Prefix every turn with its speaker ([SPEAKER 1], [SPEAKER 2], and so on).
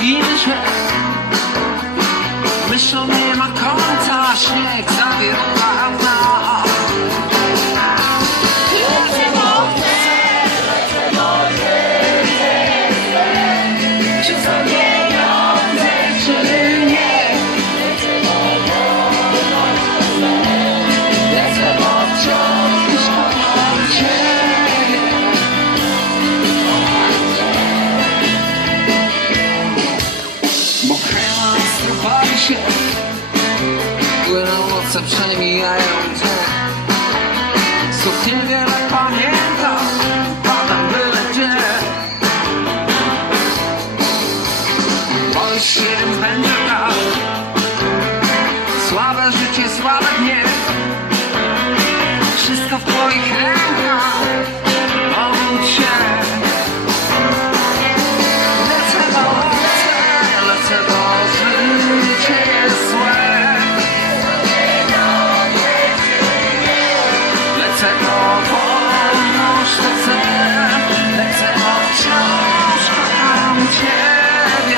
[SPEAKER 1] Jede schmeckt. Mich schon jemand Kommentar schlägt, sag wir, warum Noce, przemijają te Znów niewiele pamiętam Padam byle gdzie. Wiem, będzie tak Słabe życie, słabe dnie. Wszystko w twoich rękach Lecę, bo wciąż kocham Ciebie